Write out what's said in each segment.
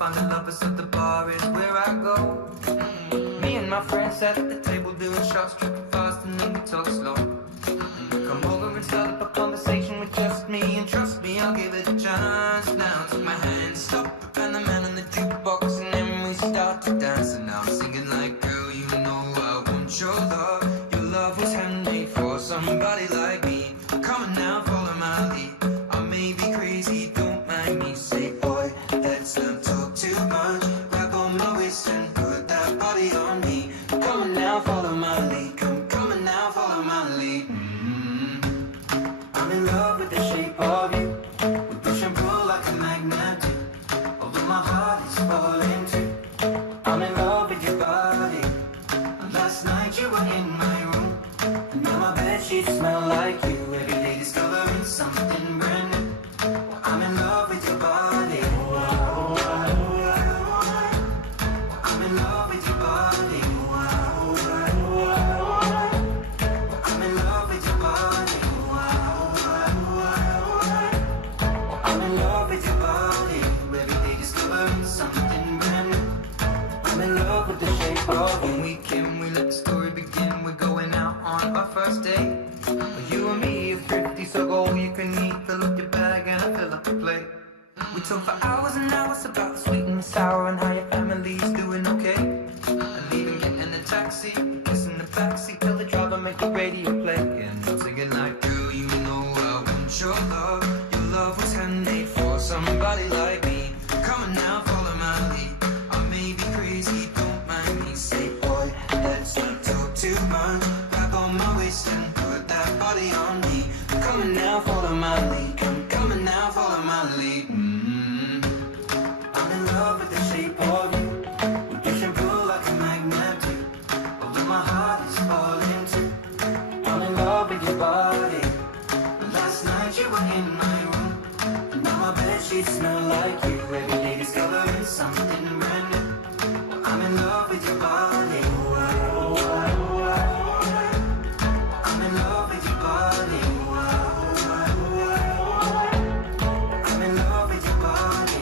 find the lovers at the bar is where I go. Me and my friends sat at the table doing shots, tripping fast, and then we talk slow. Come over and start up a conversation with just me, and trust me, I'll give it a chance. Now take my hand, stop, and the man on the jukebox, and then we start to dance. And now I'm singing like, girl, you know I want your love. Your love was handmade for somebody like me. Come on now, follow my lead. I may be crazy, don't mind me. Say, boy, let's not talk too much. Grab on my waist and put that body on me. Come on now, follow my lead. Come on now, follow my lead. I'm in love with the shape of you. We push and pull like a magnet do. Although my heart is falling too. I'm in love with your body. Last night you were in my room, and now my bedsheets smell like you. Every day discovering something brand new. I'm in love with your body. I'm in love with your body. I'm in love with your body. I'm in love with your body. Every day discovering something brand new. I'm in love with the shape of you. When we can, we let the story begin. We're going out on our first date. You and me is thrifty, so go all you can eat. Fill up your bag and I fill up your plate. We talk for hours and hours about the sweet and the sour and how your family's doing okay. And even getting a taxi, kissing the backseat, tell the driver make the radio play. And I'm singing like, girl, you know I want your love. Your love was handmade for somebody like me. Come on now, follow my lead. I may be crazy, don't mind me. Say, boy, let's not talk too much. Grab on my waist and put that body on me. Come on now, follow my lead. Come on now, follow my lead. I'm in love with the shape of you. We push and pull like a magnet do. Although my heart is falling too. I'm in love with your body. Last night you were in my room, and now my bedsheets smell like you. Every day discovering something brand new. I'm in love with your body. I'm in love with your body. I'm in love with your body.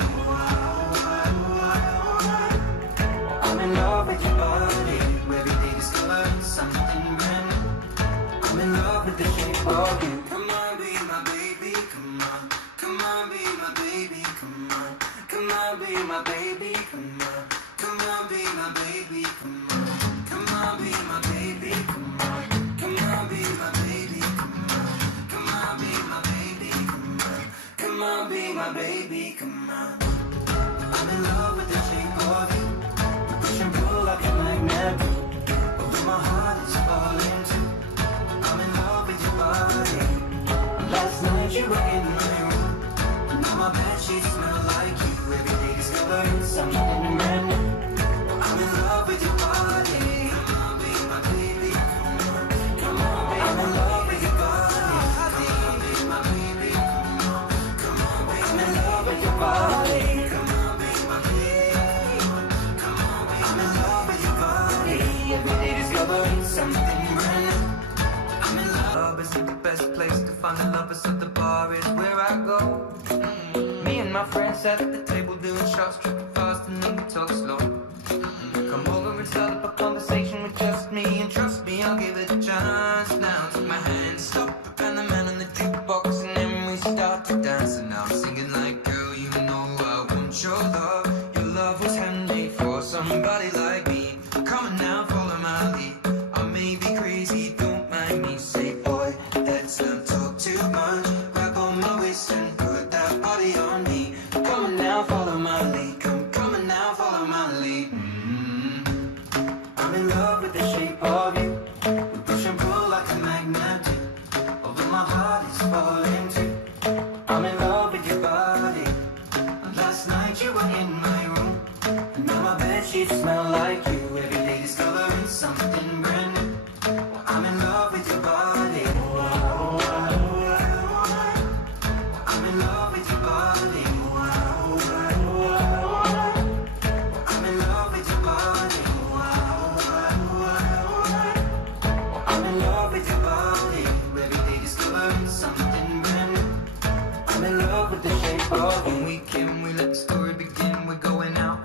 I'm in love with your body. Every day discovering something brand new. I'm in love with the shape of you. Come on, be my baby, come on. Come on, be my baby, come on. Come on, be my baby, come on. Come on, be my baby, come on. Come on, be my baby, come on. Come on, be my baby, come on. Come on, be my baby, come on. Come on, be my baby, come on. I'm in love with the shape of you. We push and pull like a magnet do. Although my heart is falling too. I'm in love with your body. Last night you were in my room, and now my bedsheets smell like you. Every day discovering something brand new. I'm in love with your body. Come on, be my baby. Come on, be I'm in love with your body. Come on, be my baby. Come on, be I'm in love with your body. Come on, be my baby. Come on, be I'm in love with your body. Every day discovering something brand new. I'm in love. Love isn't the best place to find the lovers at the bar is where I go. Me and my friends sat at the table doing shots, tripping fast, and then we talk slow. Come over and start up a conversation with just me, and trust me, I'll give it a chance. Now take my hand, stop, and the man on the jukebox, and then we start to dance. And now I'm singing like, girl, you know I want your love. Your love was handmade for somebody like me. Come on now, follow my lead. I may be crazy, don't mind me. Say, boy, let's not talk too much. Grab on my waist and put that body on me. Come on now, follow my lead. Come on now, follow my lead. I'm in love with the shape of you. We push and pull like a magnet do. Although my heart is falling too. I'm in love with your body. Last night you were in my room, and now my bedsheets smell like you. Every day discovering something brand new. I'm in love with your body. I'm in love with your body. I'm in love with your body. I'm in love with your body. Every day discovering something brand new. I'm in love with the shape of you. When we can, we let the story begin. We're going out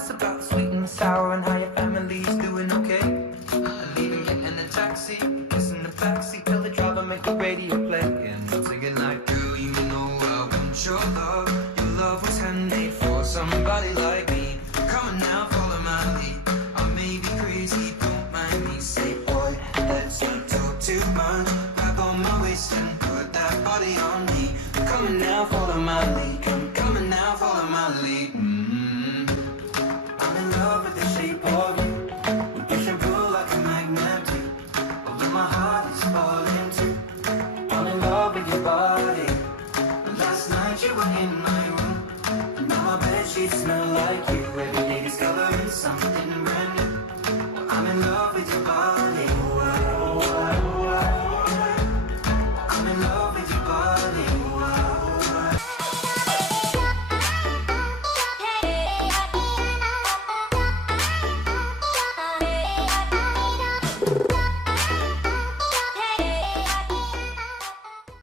house about the sweet and sour and how your family's doing okay. And even getting a taxi, kissing the backseat till the driver make the radio play. And I'm singing like, girl, you know I want your love. Your love was handmade for somebody like me. Come on now, follow my lead. I may be crazy, don't mind me. Say, boy, let's not talk too much. Grab on my waist and put that body on me. Come on now, follow my lead. Come on now, follow my lead. I'm in love with the shape of you. We push and pull like a magnet do. Although my heart is falling too. I'm in love with your body. Last night you were in my room. Now my bedsheets smell like you. Every day discovering something